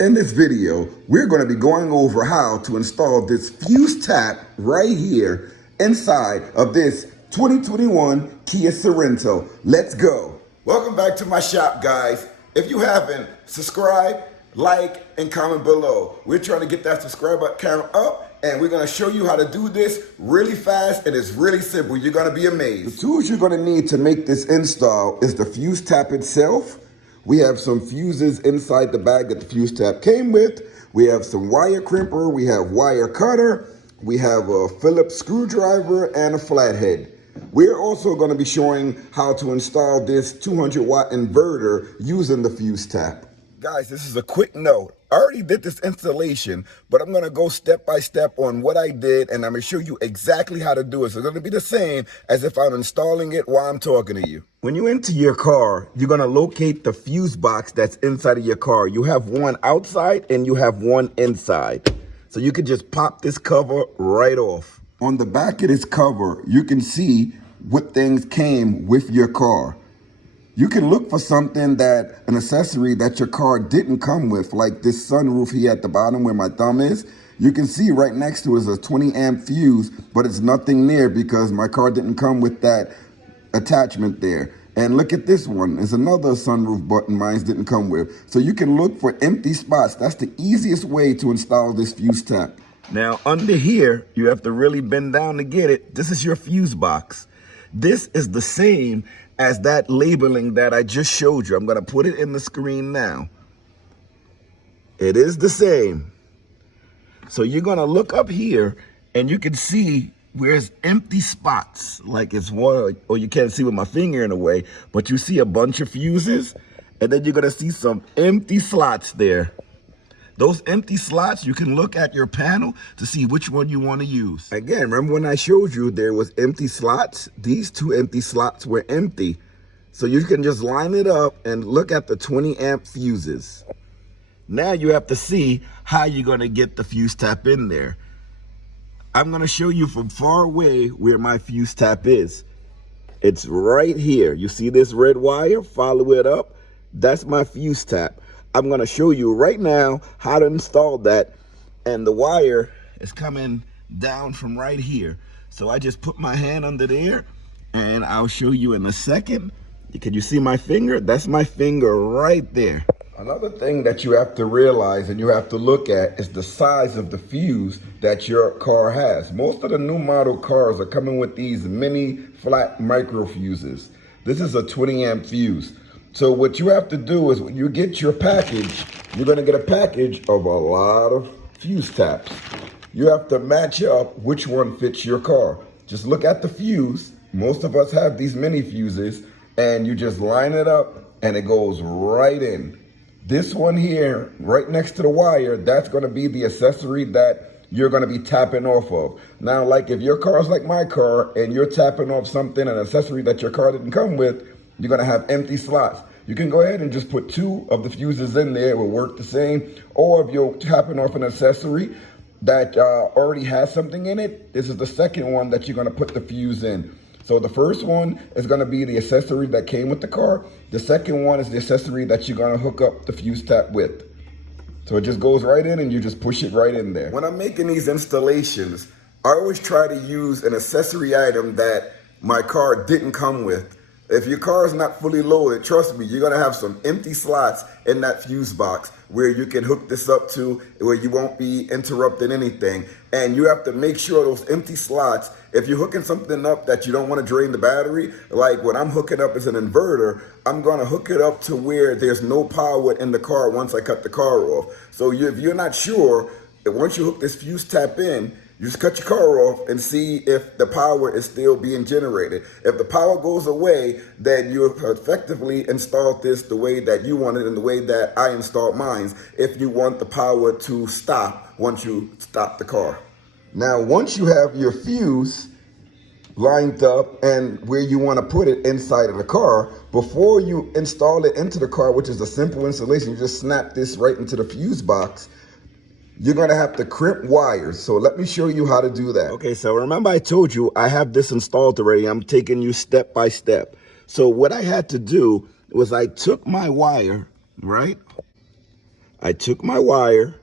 In this video, we're going to be going over how to install this fuse tap right here inside of this 2021 Kia Sorento. Let's go. Welcome back to my shop, guys. If you haven't, subscribe, like, and comment below. We're trying to get that subscriber count up, and we're going to show you how to do this really fast, and it's really simple. You're going to be amazed. The tools you're going to need to make this install is the fuse tap itself. We have some fuses inside the bag that the fuse tap came with. We have some wire crimper, we have wire cutter, we have a Phillips screwdriver, and a flathead. We're also going to be showing how to install this 200-watt inverter using the fuse tap. Guys, this is a quick note. I already did this installation, but I'm going to go step by step on what I did, and I'm going to show you exactly how to do it. So it's going to be the same as if I'm installing it while I'm talking to you. When you enter your car, you're going to locate the fuse box that's inside of your car. You have one outside and you have one inside. So you can just pop this cover right off. On the back of this cover, you can see what things came with your car. You can look for something that, an accessory that your car didn't come with, like this sunroof here at the bottom where my thumb is. You can see right next to it is a 20 amp fuse, but it's nothing there because my car didn't come with that attachment there. And look at this one, it's another sunroof button mine didn't come with. So you can look for empty spots. That's the easiest way to install this fuse tap. Now under here, you have to really bend down to get it. This is your fuse box. This is the same as that labeling that I just showed you. I'm gonna put it in the screen now. It is the same. So you're gonna look up here and you can see where's empty spots, like it's one, or you can't see with my finger in a way, but you see a bunch of fuses, and then you're gonna see some empty slots there. Those empty slots, you can look at your panel to see which one you want to use. Again, remember when I showed you there was empty slots? These two empty slots were empty. So you can just line it up and look at the 20 amp fuses. Now you have to see how you're going to get the fuse tap in there. I'm going to show you from far away where my fuse tap is. It's right here. You see this red wire? Follow it up. That's my fuse tap. I'm going to show you right now how to install that, and the wire is coming down from right here. So I just put my hand under there, and I'll show you in a second. Can you see my finger? That's my finger right there. Another thing that you have to realize and you have to look at is the size of the fuse that your car has. Most of the new model cars are coming with these mini flat micro fuses. This is a 20 amp fuse. So what you have to do is when you get your package, you're going to get a package of a lot of fuse taps. You have to match up which one fits your car. Just look at the fuse. Most of us have these mini fuses, and you just line it up and it goes right in. This one here, right next to the wire, that's going to be the accessory that you're going to be tapping off of. Now, like if your car is like my car and you're tapping off something, an accessory that your car didn't come with, you're going to have empty slots. You can go ahead and just put two of the fuses in there. It will work the same. Or if you're tapping off an accessory that already has something in it, this is the second one that you're going to put the fuse in. So the first one is going to be the accessory that came with the car. The second one is the accessory that you're going to hook up the fuse tap with. So it just goes right in and you just push it right in there. When I'm making these installations, I always try to use an accessory item that my car didn't come with. If your car is not fully loaded, trust me, you're gonna have some empty slots in that fuse box where you can hook this up to, where you won't be interrupting anything. And you have to make sure those empty slots, if you're hooking something up that you don't wanna drain the battery, like what I'm hooking up is an inverter, I'm gonna hook it up to where there's no power in the car once I cut the car off. So if you're not sure, once you hook this fuse tap in, you just cut your car off and see if the power is still being generated. If the power goes away, then you effectively installed this the way that you want it and the way that I installed mine, if you want the power to stop once you stop the car. Now, once you have your fuse lined up and where you want to put it inside of the car, before you install it into the car, which is a simple installation, you just snap this right into the fuse box, you're going to have to crimp wires. So let me show you how to do that. Okay, so remember I told you I have this installed already. I'm taking you step by step. So what I had to do was I took my wire, right? I took my wire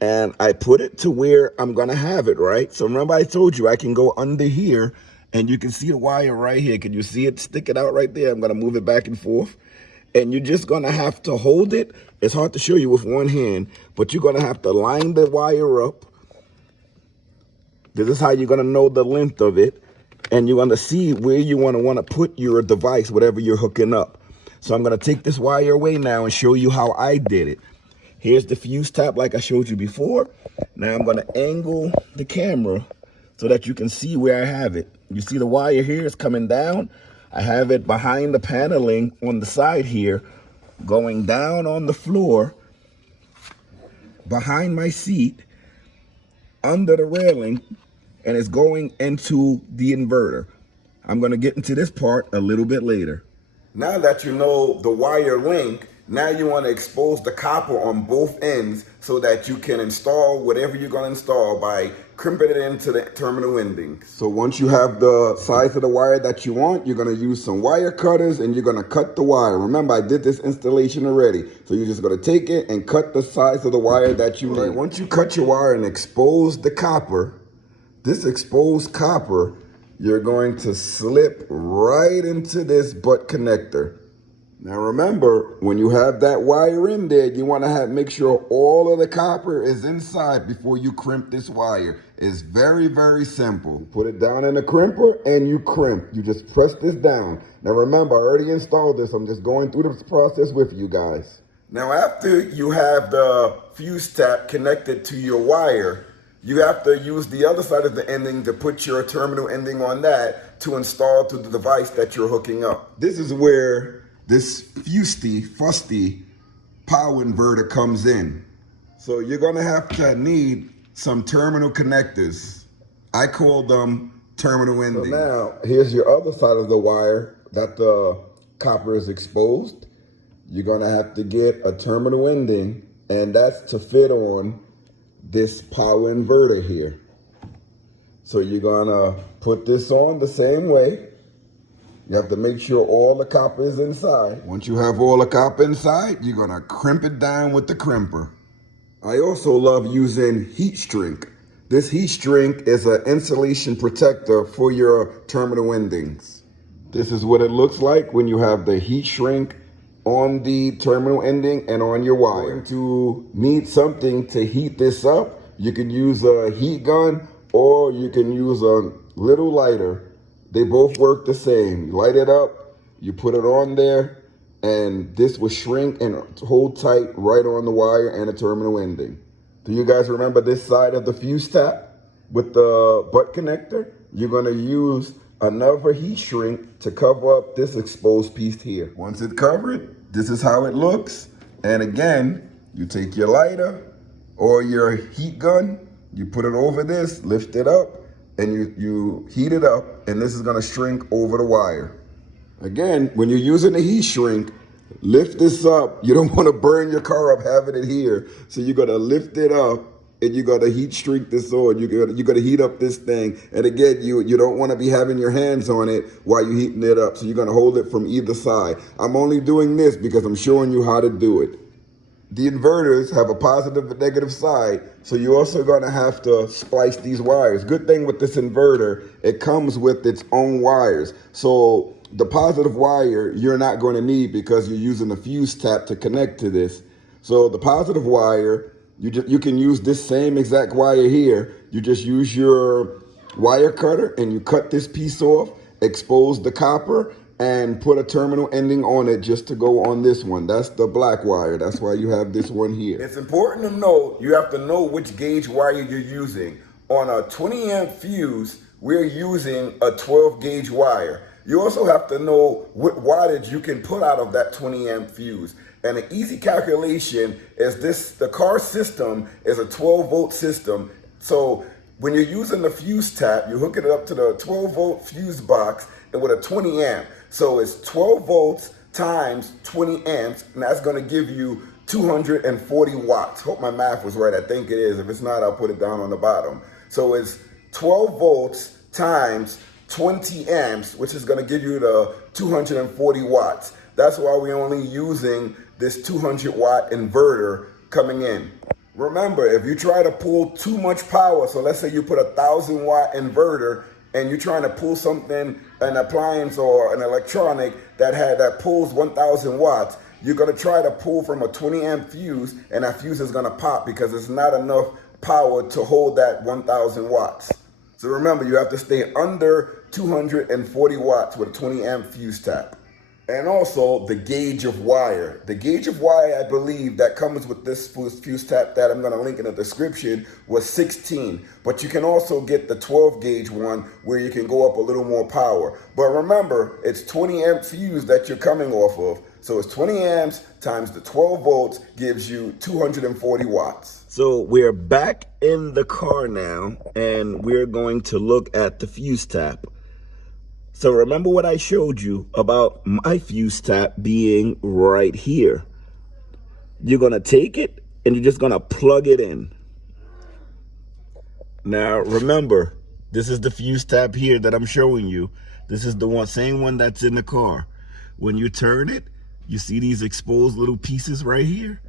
and I put it to where I'm gonna have it, right? So remember I told you I can go under here and you can see the wire right here. Can you see it sticking out right there? I'm gonna move it back and forth. And you're just gonna have to hold it. It's hard to show you with one hand, but you're gonna have to line the wire up. This is how you're gonna know the length of it. And you're gonna see where you wanna put your device, whatever you're hooking up. So I'm gonna take this wire away now and show you how I did it. Here's the fuse tap like I showed you before. Now I'm gonna angle the camera so that you can see where I have it. You see the wire here is coming down. I have it behind the paneling on the side here, going down on the floor, behind my seat, under the railing, and it's going into the inverter. I'm gonna get into this part a little bit later. Now that you know the wire link, now you want to expose the copper on both ends so that you can install whatever you're going to install by crimping it into the terminal ending. So once you have the size of the wire that you want, you're going to use some wire cutters and you're going to cut the wire. Remember, I did this installation already. So you're just going to take it and cut the size of the wire that you need. Once you cut your wire and expose the copper, this exposed copper, you're going to slip right into this butt connector. Now remember, when you have that wire in there, you want to make sure all of the copper is inside before you crimp this wire. It's very, very simple. Put it down in the crimper and you crimp. You just press this down. Now remember, I already installed this. I'm just going through this process with you guys. Now after you have the fuse tap connected to your wire, you have to use the other side of the ending to put your terminal ending on that to install to the device that you're hooking up. This is where this fusty power inverter comes in. So you're gonna have to need some terminal connectors. I call them terminal endings. So now, here's your other side of the wire that the copper is exposed. You're gonna have to get a terminal ending, and that's to fit on this power inverter here. So you're gonna put this on the same way. You have to make sure all the copper is inside. Once you have all the copper inside, you're gonna crimp it down with the crimper. I also love using heat shrink. This heat shrink is an insulation protector for your terminal endings. This is what it looks like when you have the heat shrink on the terminal ending and on your wire. To need something to heat this up, you can use a heat gun or you can use a little lighter. They both work the same. You light it up, you put it on there, and this will shrink and hold tight right on the wire and the terminal ending. Do you guys remember this side of the fuse tap with the butt connector? You're gonna use another heat shrink to cover up this exposed piece here. Once it's covered, this is how it looks. And again, you take your lighter or your heat gun, you put it over this, lift it up, and you heat it up, and this is gonna shrink over the wire. Again, when you're using the heat shrink, lift this up. You don't wanna burn your car up having it here. So you're gonna lift it up and you gotta heat shrink this on. You gotta heat up this thing. And again, you don't wanna be having your hands on it while you're heating it up. So you're gonna hold it from either side. I'm only doing this because I'm showing you how to do it. The inverters have a positive and negative side, so you're also gonna have to splice these wires. Good thing with this inverter, it comes with its own wires. So the positive wire you're not gonna need because you're using a fuse tap to connect to this. So the positive wire, you can use this same exact wire here. You just use your wire cutter and you cut this piece off, expose the copper, and put a terminal ending on it just to go on this one. That's the black wire. That's why you have this one here. It's important to know, you have to know which gauge wire you're using. On a 20 amp fuse, we're using a 12 gauge wire. You also have to know what wattage you can put out of that 20 amp fuse. And an easy calculation is this, the car system is a 12 volt system. So when you're using the fuse tap, you're hooking it up to the 12 volt fuse box and with a 20 amp. So it's 12 volts times 20 amps, and that's gonna give you 240 watts. Hope my math was right, I think it is. If it's not, I'll put it down on the bottom. So it's 12 volts times 20 amps, which is gonna give you the 240 watts. That's why we're only using this 200 watt inverter coming in. Remember, if you try to pull too much power, so let's say you put a 1,000-watt inverter and you're trying to pull something, an appliance or an electronic that pulls 1,000 watts, you're gonna try to pull from a 20 amp fuse and that fuse is gonna pop because it's not enough power to hold that 1,000 watts. So remember, you have to stay under 240 watts with a 20 amp fuse tap. And also the gauge of wire. The gauge of wire, I believe, that comes with this fuse tap that I'm gonna link in the description was 16. But you can also get the 12 gauge one where you can go up a little more power. But remember, it's 20 amp fuse that you're coming off of. So it's 20 amps times the 12 volts gives you 240 watts. So we're back in the car now and we're going to look at the fuse tap. So remember what I showed you about my fuse tap being right here. You're gonna take it and you're just gonna plug it in. Now remember, this is the fuse tap here that I'm showing you. This is the same one that's in the car. When you turn it, you see these exposed little pieces right here?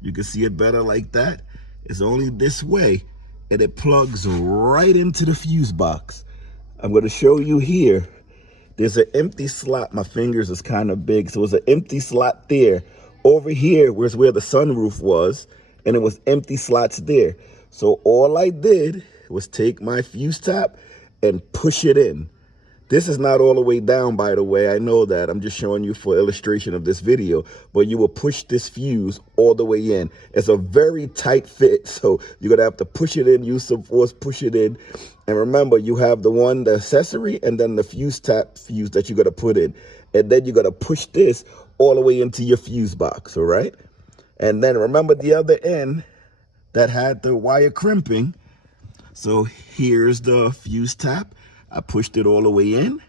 You can see it better like that. It's only this way and it plugs right into the fuse box. I'm gonna show you here. There's an empty slot. My fingers is kind of big. So it was an empty slot there. Over here was where the sunroof was, and it was empty slots there. So all I did was take my fuse tap and push it in. This is not all the way down, by the way. I know that. I'm just showing you for illustration of this video. But you will push this fuse all the way in. It's a very tight fit, so you're going to have to push it in, use some force, push it in. And remember, you have the accessory, and then the fuse tap fuse that you're going to put in. And then you're going to push this all the way into your fuse box, all right? And then remember the other end that had the wire crimping. So here's the fuse tap. I pushed it all the way in,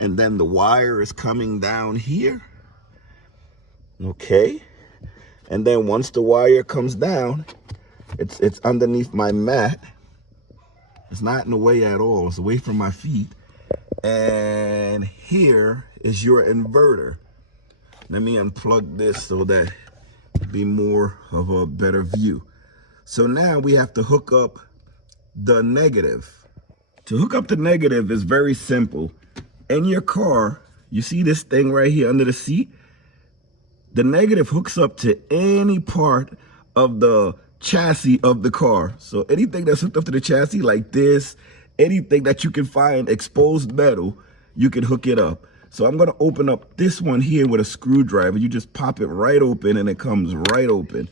and then the wire is coming down here, okay? And then once the wire comes down, it's underneath my mat. It's not in the way at all, it's away from my feet. And here is your inverter. Let me unplug this so that it'll be more of a better view. So now we have to hook up the negative. To hook up the negative is very simple. In your car, you see this thing right here under the seat? The negative hooks up to any part of the chassis of the car. So anything that's hooked up to the chassis like this, anything that you can find exposed metal, you can hook it up. So I'm gonna open up this one here with a screwdriver. You just pop it right open and it comes right open.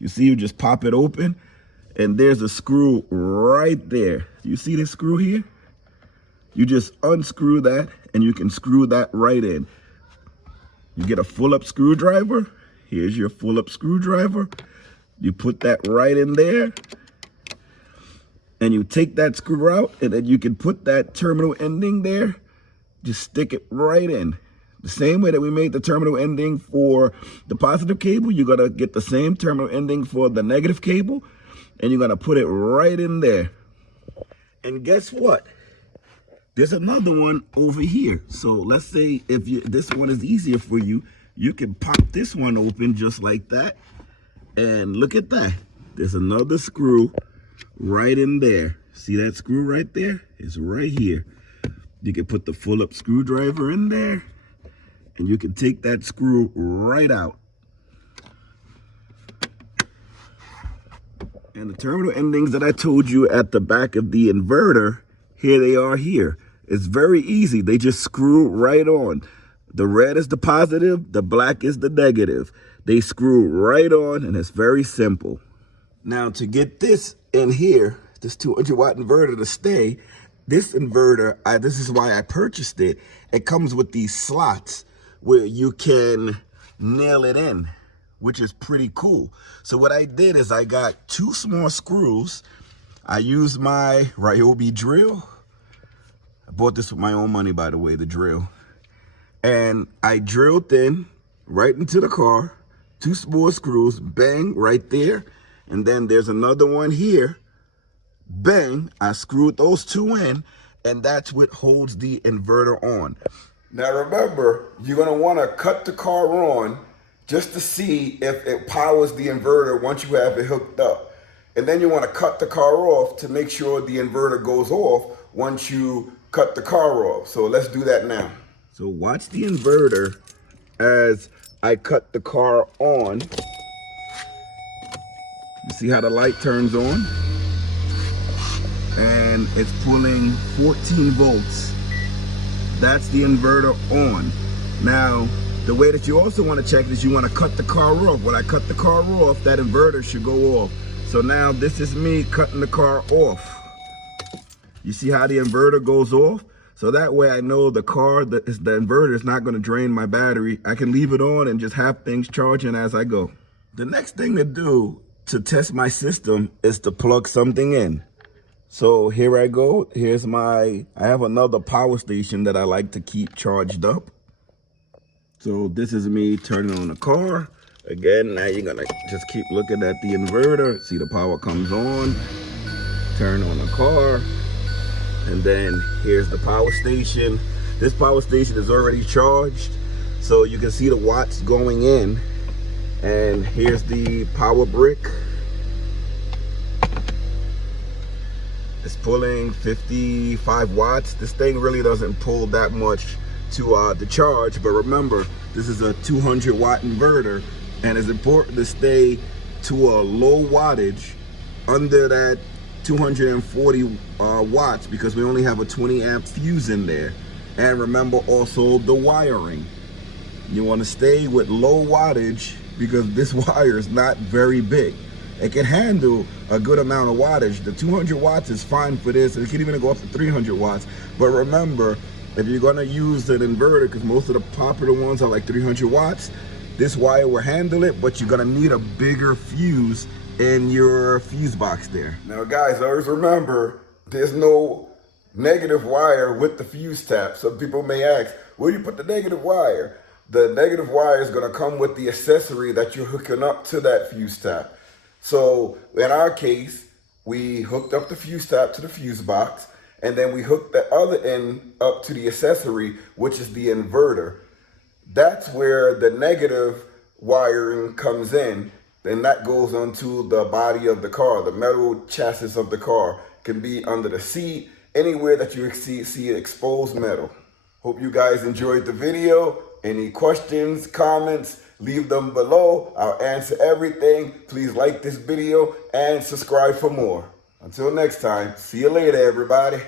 You see, you just pop it open and there's a screw right there. You see this screw here? You just unscrew that and you can screw that right in. You get a full-up screwdriver. Here's your full-up screwdriver. You put that right in there and you take that screw out, and then you can put that terminal ending there. Just stick it right in. The same way that we made the terminal ending for the positive cable, you're gonna get the same terminal ending for the negative cable, and you're gonna put it right in there. And guess what? There's another one over here. So let's say if this one is easier for you, you can pop this one open just like that. And look at that. There's another screw right in there. See that screw right there? It's right here. You can put the full-up screwdriver in there, and you can take that screw right out. And the terminal endings that I told you at the back of the inverter, here they are here. It's very easy. They just screw right on. The red is the positive, the black is the negative. They screw right on, and it's very simple. Now to get this in here, this 200-watt inverter to stay, this inverter, this is why I purchased it. It comes with these slots where you can nail it in, which is pretty cool. So what I did is I got 2 small screws. I used my Ryobi drill. I bought this with my own money, by the way, the drill. And I drilled in right into the car, 2 small screws, bang, right there. And then there's another one here, bang, I screwed those 2 in, and that's what holds the inverter on. Now remember, you're gonna wanna cut the car on just to see if it powers the inverter once you have it hooked up. And then you want to cut the car off to make sure the inverter goes off once you cut the car off. So let's do that now. So watch the inverter as I cut the car on. You see how the light turns on? And it's pulling 14 volts. That's the inverter on. Now, the way that you also want to check is you want to cut the car off. When I cut the car off, that inverter should go off. So now this is me cutting the car off. You see how the inverter goes off? So that way I know the inverter is not going to drain my battery. I can leave it on and just have things charging as I go. The next thing to do to test my system is to plug something in. So here I go. I have another power station that I like to keep charged up. So this is me turning on the car. Again, now you're gonna just keep looking at the inverter. See the power comes on, turn on the car. And then here's the power station. This power station is already charged, so you can see the watts going in. And here's the power brick. It's pulling 55 watts. This thing really doesn't pull that much to charge, but remember, this is a 200 watt inverter, and it's important to stay to a low wattage under that 240 watts, because we only have a 20 amp fuse in there. And remember also the wiring. You want to stay with low wattage because this wire is not very big. It can handle a good amount of wattage. The 200 watts is fine for this. It can even go up to 300 watts. But remember, if you're going to use an inverter, because most of the popular ones are like 300 watts, this wire will handle it, but you're going to need a bigger fuse in your fuse box there. Now guys, always remember, there's no negative wire with the fuse tap. Some people may ask, where do you put the negative wire? The negative wire is going to come with the accessory that you're hooking up to that fuse tap. So in our case, we hooked up the fuse tap to the fuse box, and then we hooked the other end up to the accessory, which is the inverter. That's where the negative wiring comes in. Then that goes onto the body of the car. The metal chassis of the car can be under the seat, anywhere that you see exposed metal. Hope you guys enjoyed the video. Any questions, comments, leave them below. I'll answer everything. Please like this video and subscribe for more. Until next time, see you later, everybody.